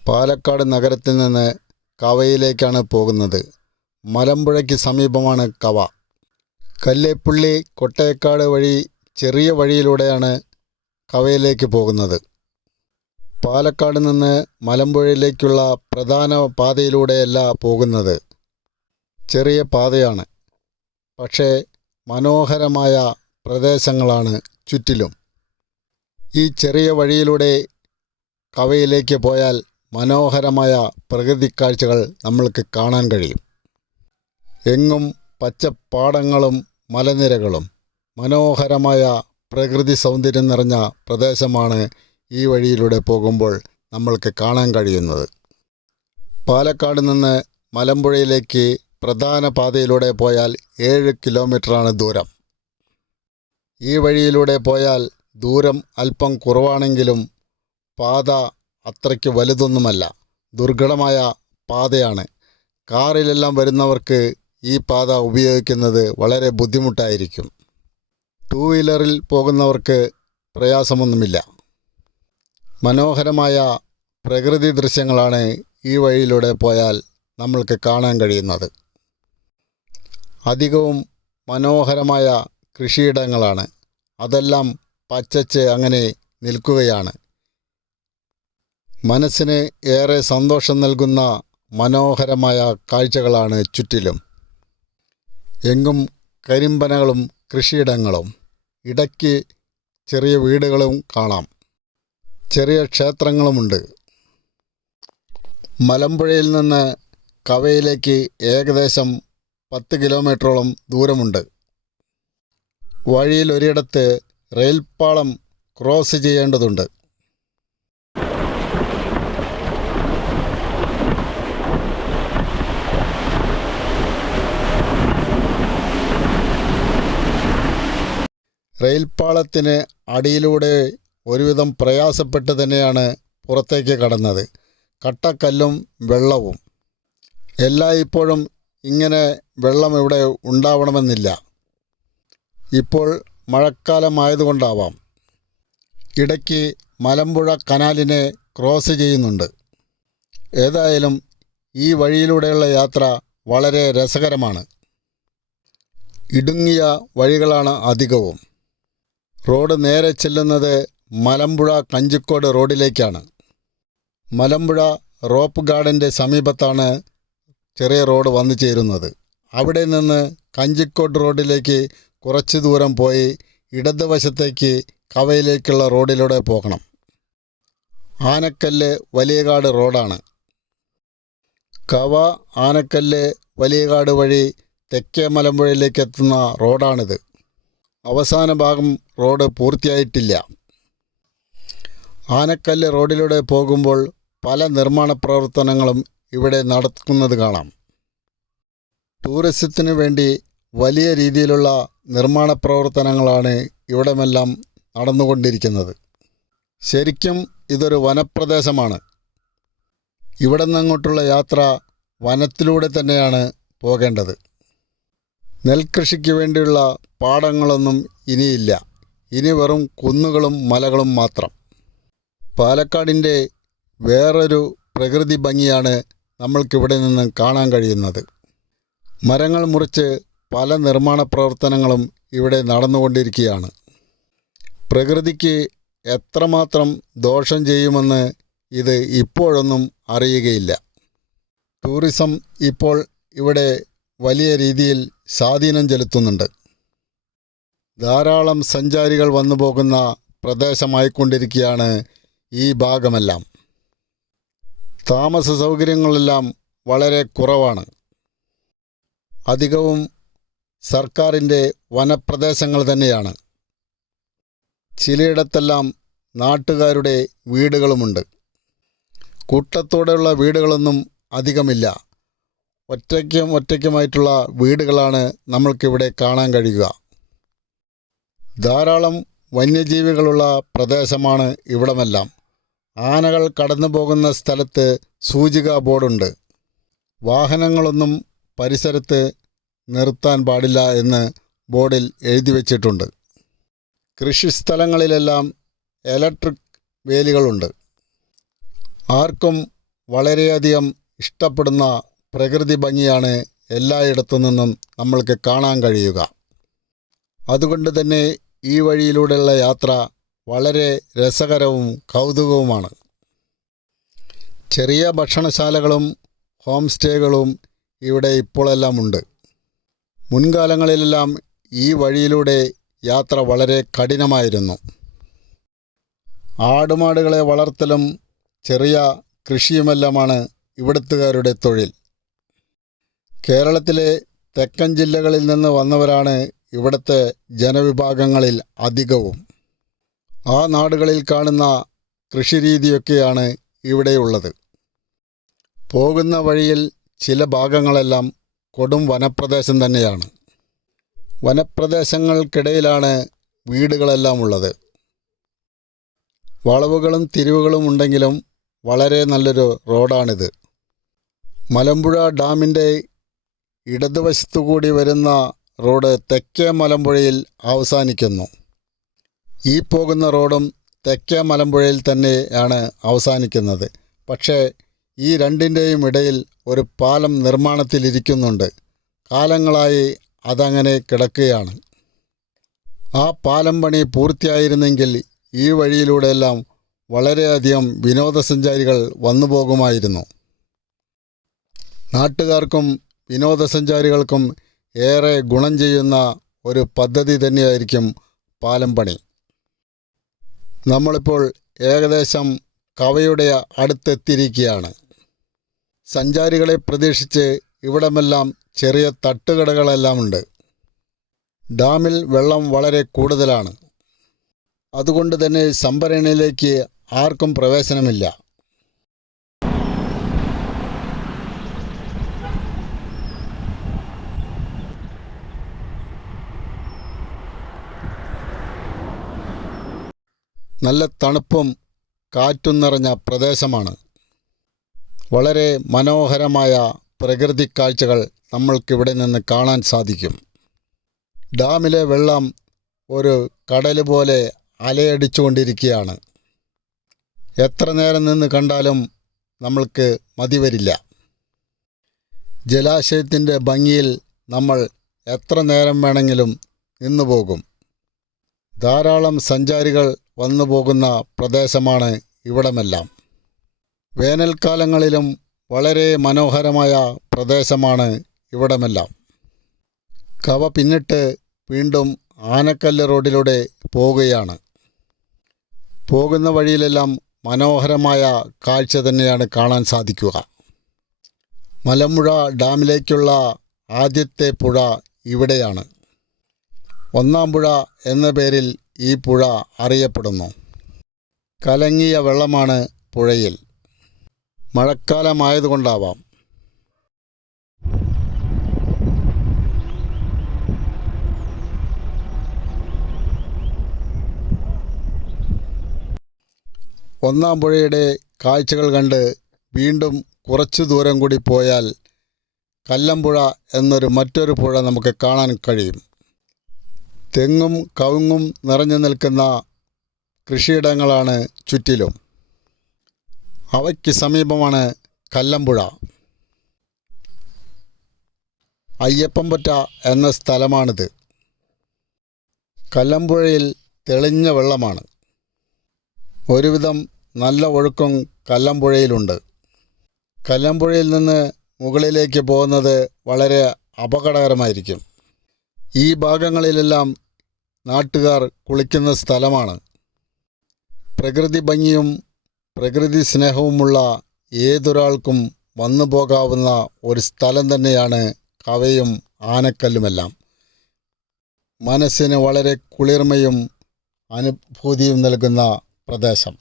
പാലക്കാട് നഗരത്തിൽ നിന്ന് കവയിലേക്കാണ് പോകുന്നത്. മലമ്പുഴയ്ക്ക് സമീപമാണ് കവ. കല്ലേപ്പുള്ളി കൊട്ടേക്കാട് വഴി ചെറിയ വഴിയിലൂടെയാണ് കവയിലേക്ക് പോകുന്നത്. പാലക്കാട് നിന്ന് മലമ്പുഴയിലേക്കുള്ള പ്രധാന പാതയിലൂടെയല്ല പോകുന്നത്. ചെറിയ പാതയാണ്, പക്ഷേ മനോഹരമായ പ്രദേശങ്ങളാണ് ചുറ്റിലും. ഈ ചെറിയ വഴിയിലൂടെ കവയിലേക്ക് പോയാൽ മനോഹരമായ പ്രകൃതി കാഴ്ചകൾ നമ്മൾക്ക് കാണാൻ കഴിയും. എങ്ങും പച്ചപ്പാടങ്ങളും മലനിരകളും മനോഹരമായ പ്രകൃതി സൗന്ദര്യം നിറഞ്ഞ പ്രദേശമാണ് ഈ വഴിയിലൂടെ പോകുമ്പോൾ നമ്മൾക്ക് കാണാൻ കഴിയുന്നത്. പാലക്കാട് നിന്ന് മലമ്പുഴയിലേക്ക് പ്രധാന പാതയിലൂടെ പോയാൽ 7 കിലോമീറ്ററാണ് ദൂരം. ഈ വഴിയിലൂടെ പോയാൽ ദൂരം അല്പം കുറവാണെങ്കിലും പാത അത്രയ്ക്ക് വലുതൊന്നുമല്ല. ദുർഘടമായ പാതയാണ്. കാറിലെല്ലാം വരുന്നവർക്ക് ഈ പാത ഉപയോഗിക്കുന്നത് വളരെ ബുദ്ധിമുട്ടായിരിക്കും. 2 വീലറിൽ പോകുന്നവർക്ക് പ്രയാസമൊന്നുമില്ല. മനോഹരമായ പ്രകൃതി ദൃശ്യങ്ങളാണ് ഈ വഴിയിലൂടെ പോയാൽ നമ്മൾക്ക് കാണാൻ കഴിയുന്നത്. അധികവും മനോഹരമായ കൃഷിയിടങ്ങളാണ്. അതെല്ലാം പച്ചച്ച് അങ്ങനെ നിൽക്കുകയാണ്. മനസ്സിന് ഏറെ സന്തോഷം നൽകുന്ന മനോഹരമായ കാഴ്ചകളാണ് ചുറ്റിലും. എങ്ങും കരിമ്പനകളും കൃഷിയിടങ്ങളും, ഇടയ്ക്ക് ചെറിയ വീടുകളും കാണാം. ചെറിയ ക്ഷേത്രങ്ങളുമുണ്ട്. മലമ്പുഴയിൽ നിന്ന് കവയിലേക്ക് ഏകദേശം 10 കിലോമീറ്ററോളം ദൂരമുണ്ട്. വഴിയിൽ ഒരിടത്ത് റെയിൽപ്പാളം ക്രോസ് ചെയ്യേണ്ടതുണ്ട്. റെയിൽപ്പാളത്തിന് അടിയിലൂടെ ഒരുവിധം പ്രയാസപ്പെട്ട് തന്നെയാണ് പുറത്തേക്ക് കടന്നത്. കട്ടക്കല്ലും വെള്ളവും. എല്ലായ്പ്പോഴും ഇങ്ങനെ വെള്ളം ഇവിടെ ഉണ്ടാവണമെന്നില്ല. ഇപ്പോൾ മഴക്കാലമായതുകൊണ്ടാവാം. ഇടയ്ക്ക് മലമ്പുഴ കനാലിനെ ക്രോസ് ചെയ്യുന്നുണ്ട്. ഏതായാലും ഈ വഴിയിലൂടെയുള്ള യാത്ര വളരെ രസകരമാണ്. ഇടുങ്ങിയ വഴികളാണ് അധികവും. റോഡ് നേരെ ചെല്ലുന്നത് മലമ്പുഴ കഞ്ചിക്കോട് റോഡിലേക്കാണ്. മലമ്പുഴ റോപ്പ് ഗാർഡൻ്റെ സമീപത്താണ് ചെറിയ റോഡ് വന്നു ചേരുന്നത്. അവിടെ നിന്ന് കഞ്ചിക്കോട് റോഡിലേക്ക് കുറച്ച് ദൂരം പോയി ഇടതുവശത്തേക്ക് കവയിലേക്കുള്ള റോഡിലൂടെ പോകണം. ആനക്കല്ല് വലിയകാട് റോഡാണ്. കവ ആനക്കല്ല് വലിയകാട് വഴി തെക്കേ മലമ്പുഴയിലേക്ക് എത്തുന്ന റോഡാണിത്. അവസാന ഭാഗം റോഡ് പൂർത്തിയായിട്ടില്ല. ആനക്കല്ല് റോഡിലൂടെ പോകുമ്പോൾ പല നിർമ്മാണ പ്രവർത്തനങ്ങളും ഇവിടെ നടക്കുന്നത് കാണാം. ടൂറിസത്തിന് വേണ്ടി വലിയ രീതിയിലുള്ള നിർമ്മാണ പ്രവർത്തനങ്ങളാണ് ഇവിടെമെല്ലാം നടന്നുകൊണ്ടിരിക്കുന്നത്. ശരിക്കും ഇതൊരു വനപ്രദേശമാണ്. ഇവിടെ നിന്നങ്ങോട്ടുള്ള യാത്ര വനത്തിലൂടെ തന്നെയാണ് പോകേണ്ടത്. നെൽകൃഷിക്ക് വേണ്ടിയുള്ള പാടങ്ങളൊന്നും ഇനിയില്ല. ഇനി വെറും കുന്നുകളും മലകളും മാത്രം. പാലക്കാടിൻ്റെ വേറൊരു പ്രകൃതി ഭംഗിയാണ് നമ്മൾക്കിവിടെ നിന്ന് കാണാൻ കഴിയുന്നത്. മരങ്ങൾ മുറിച്ച് പല നിർമ്മാണ പ്രവർത്തനങ്ങളും ഇവിടെ നടന്നുകൊണ്ടിരിക്കുകയാണ്. പ്രകൃതിക്ക് എത്രമാത്രം ദോഷം ചെയ്യുമെന്ന് ഇത് ഇപ്പോഴൊന്നും അറിയുകയില്ല. ടൂറിസം ഇപ്പോൾ ഇവിടെ വലിയ രീതിയിൽ സ്വാധീനം ചെലുത്തുന്നുണ്ട്. ധാരാളം സഞ്ചാരികൾ വന്നു പോകുന്ന പ്രദേശമായിക്കൊണ്ടിരിക്കുകയാണ് ഈ ഭാഗമെല്ലാം. താമസ സൗകര്യങ്ങളെല്ലാം വളരെ കുറവാണ്. അധികവും സർക്കാരിൻ്റെ വനപ്രദേശങ്ങൾ തന്നെയാണ്. ചിലയിടത്തെല്ലാം നാട്ടുകാരുടെ വീടുകളുമുണ്ട്. കൂട്ടത്തോടെയുള്ള വീടുകളൊന്നും അധികമില്ല. ഒറ്റയ്ക്കുമായിട്ടുള്ള വീടുകളാണ് നമ്മൾക്കിവിടെ കാണാൻ കഴിയുക. ധാരാളം വന്യജീവികളുള്ള പ്രദേശമാണ് ഇവിടമെല്ലാം. ആനകൾ കടന്നു പോകുന്ന സ്ഥലത്ത് സൂചിക ബോർഡുണ്ട്. വാഹനങ്ങളൊന്നും പരിസരത്ത് നിർത്താൻ പാടില്ല എന്ന് ബോർഡിൽ എഴുതി വച്ചിട്ടുണ്ട്. കൃഷിസ്ഥലങ്ങളിലെല്ലാം ഇലക്ട്രിക് വേലികളുണ്ട്. ആർക്കും വളരെയധികം ഇഷ്ടപ്പെടുന്ന പ്രകൃതി ഭംഗിയാണ് എല്ലായിടത്തു നിന്നും നമ്മൾക്ക് കാണാൻ കഴിയുക. അതുകൊണ്ട് തന്നെ ഈ വഴിയിലൂടെയുള്ള യാത്ര വളരെ രസകരവും കൗതുകവുമാണ്. ചെറിയ ഭക്ഷണശാലകളും ഹോം സ്റ്റേകളും ഇവിടെ ഇപ്പോഴെല്ലാം ഉണ്ട്. മുൻകാലങ്ങളിലെല്ലാം ഈ വഴിയിലൂടെ യാത്ര വളരെ കഠിനമായിരുന്നു. ആടുമാടുകളെ വളർത്തലും ചെറിയ കൃഷിയുമെല്ലാമാണ് ഇവിടുത്തുകാരുടെ തൊഴിൽ. കേരളത്തിലെ തെക്കൻ ജില്ലകളിൽ നിന്ന് വന്നവരാണ് ഇവിടുത്തെ ജനവിഭാഗങ്ങളിൽ അധികവും. ആ നാടുകളിൽ കാണുന്ന കൃഷിരീതിയൊക്കെയാണ് ഇവിടെയുള്ളത്. പോകുന്ന വഴിയിൽ ചില ഭാഗങ്ങളെല്ലാം കൊടും വനപ്രദേശം തന്നെയാണ്. വനപ്രദേശങ്ങൾക്കിടയിലാണ് വീടുകളെല്ലാം ഉള്ളത്. വളവുകളും തിരിവുകളും ഉണ്ടെങ്കിലും വളരെ നല്ലൊരു റോഡാണിത്. മലമ്പുഴ ഡാമിൻ്റെ ഇടതുവശത്തുകൂടി വരുന്ന റോഡ് തെക്കേ മലമ്പുഴയിൽ അവസാനിക്കുന്നു. ഈ പോകുന്ന റോഡും തെക്കേ മലമ്പുഴയിൽ തന്നെയാണ് അവസാനിക്കുന്നത്. പക്ഷേ ഈ രണ്ടിൻ്റെയും ഇടയിൽ ഒരു പാലം നിർമ്മാണത്തിലിരിക്കുന്നുണ്ട്. കാലങ്ങളായി അതങ്ങനെ കിടക്കുകയാണ്. ആ പാലം പണി പൂർത്തിയായിരുന്നെങ്കിൽ ഈ വഴിയിലൂടെയെല്ലാം വളരെയധികം വിനോദസഞ്ചാരികൾ വന്നു പോകുമായിരുന്നു. നാട്ടുകാർക്കും വിനോദസഞ്ചാരികൾക്കും ഏറെ ഗുണം ചെയ്യുന്ന ഒരു പദ്ധതി തന്നെയായിരിക്കും പാലം പണി. നമ്മളിപ്പോൾ ഏകദേശം കവയുടെ അടുത്തെത്തിയിരിക്കുകയാണ്. സഞ്ചാരികളെ പ്രതീക്ഷിച്ച് ഇവിടമെല്ലാം ചെറിയ തട്ടുകടകളെല്ലാം ഉണ്ട്. ഡാമിൽ വെള്ളം വളരെ കൂടുതലാണ്. അതുകൊണ്ട് തന്നെ സംഭരണിയിലേക്ക് ആർക്കും പ്രവേശനമില്ല. നല്ല തണുപ്പും കാറ്റും നിറഞ്ഞ പ്രദേശമാണ്. വളരെ മനോഹരമായ പ്രകൃതി കാഴ്ചകൾ നമ്മൾക്കിവിടെ നിന്ന് കാണാൻ സാധിക്കും. ഡാമിലെ വെള്ളം ഒരു കടൽ പോലെ അലയടിച്ചുകൊണ്ടിരിക്കുകയാണ്. എത്ര നേരം നിന്ന് കണ്ടാലും നമ്മൾക്ക് മതിവരില്ല. ജലാശയത്തിൻ്റെ ഭംഗിയിൽ നമ്മൾ എത്ര നേരം വേണമെങ്കിലും നിന്നു പോകും. ധാരാളം സഞ്ചാരികൾ വന്നു പോകുന്ന പ്രദേശമാണ് ഇവിടമെല്ലാം. വേനൽക്കാലങ്ങളിലും വളരെ മനോഹരമായ പ്രദേശമാണ് ഇവിടമെല്ലാം. കവ പിന്നിട്ട് വീണ്ടും ആനക്കല്ല് റോഡിലൂടെ പോവുകയാണ്. പോകുന്ന വഴിയിലെല്ലാം മനോഹരമായ കാഴ്ച തന്നെയാണ് കാണാൻ സാധിക്കുക. മലമ്പുഴ ഡാമിലേക്കുള്ള ആദ്യത്തെ പുഴ ഇവിടെയാണ്. ഒന്നാം പുഴ എന്ന പേരിൽ ഈ പുഴ അറിയപ്പെടുന്നു. കലങ്ങിയ വെള്ളമാണ് പുഴയിൽ. മഴക്കാലമായതുകൊണ്ടാവാം. ഒന്നാം പുഴയുടെ കാഴ്ചകൾ കണ്ട് വീണ്ടും കുറച്ചു ദൂരം കൂടി പോയാൽ കല്ലമ്പുഴ എന്നൊരു മറ്റൊരു പുഴ നമുക്ക് കാണാൻ കഴിയും. തെങ്ങും കവുങ്ങും നിറഞ്ഞു നിൽക്കുന്ന കൃഷിയിടങ്ങളാണ് ചുറ്റിലും. അവയ്ക്ക് സമീപമാണ് കല്ലമ്പുഴ. അയ്യപ്പൻപൊറ്റ എന്ന സ്ഥലമാണിത്. കല്ലമ്പുഴയിൽ തെളിഞ്ഞ വെള്ളമാണ്. ഒരുവിധം നല്ല ഒഴുക്കും കല്ലമ്പുഴയിലുണ്ട്. കല്ലമ്പുഴയിൽ നിന്ന് മുകളിലേക്ക് പോകുന്നത് വളരെ അപകടകരമായിരിക്കും. ഈ ഭാഗങ്ങളിലെല്ലാം നാട്ടുകാർ കുളിക്കുന്ന സ്ഥലമാണ്. പ്രകൃതി ഭംഗിയും പ്രകൃതി സ്നേഹവുമുള്ള ഏതൊരാൾക്കും വന്നു പോകാവുന്ന ഒരു സ്ഥലം തന്നെയാണ് കവയും ആനക്കല്ലുമെല്ലാം. മനസ്സിന് വളരെ കുളിർമയും അനുഭൂതിയും നൽകുന്ന പ്രദേശം.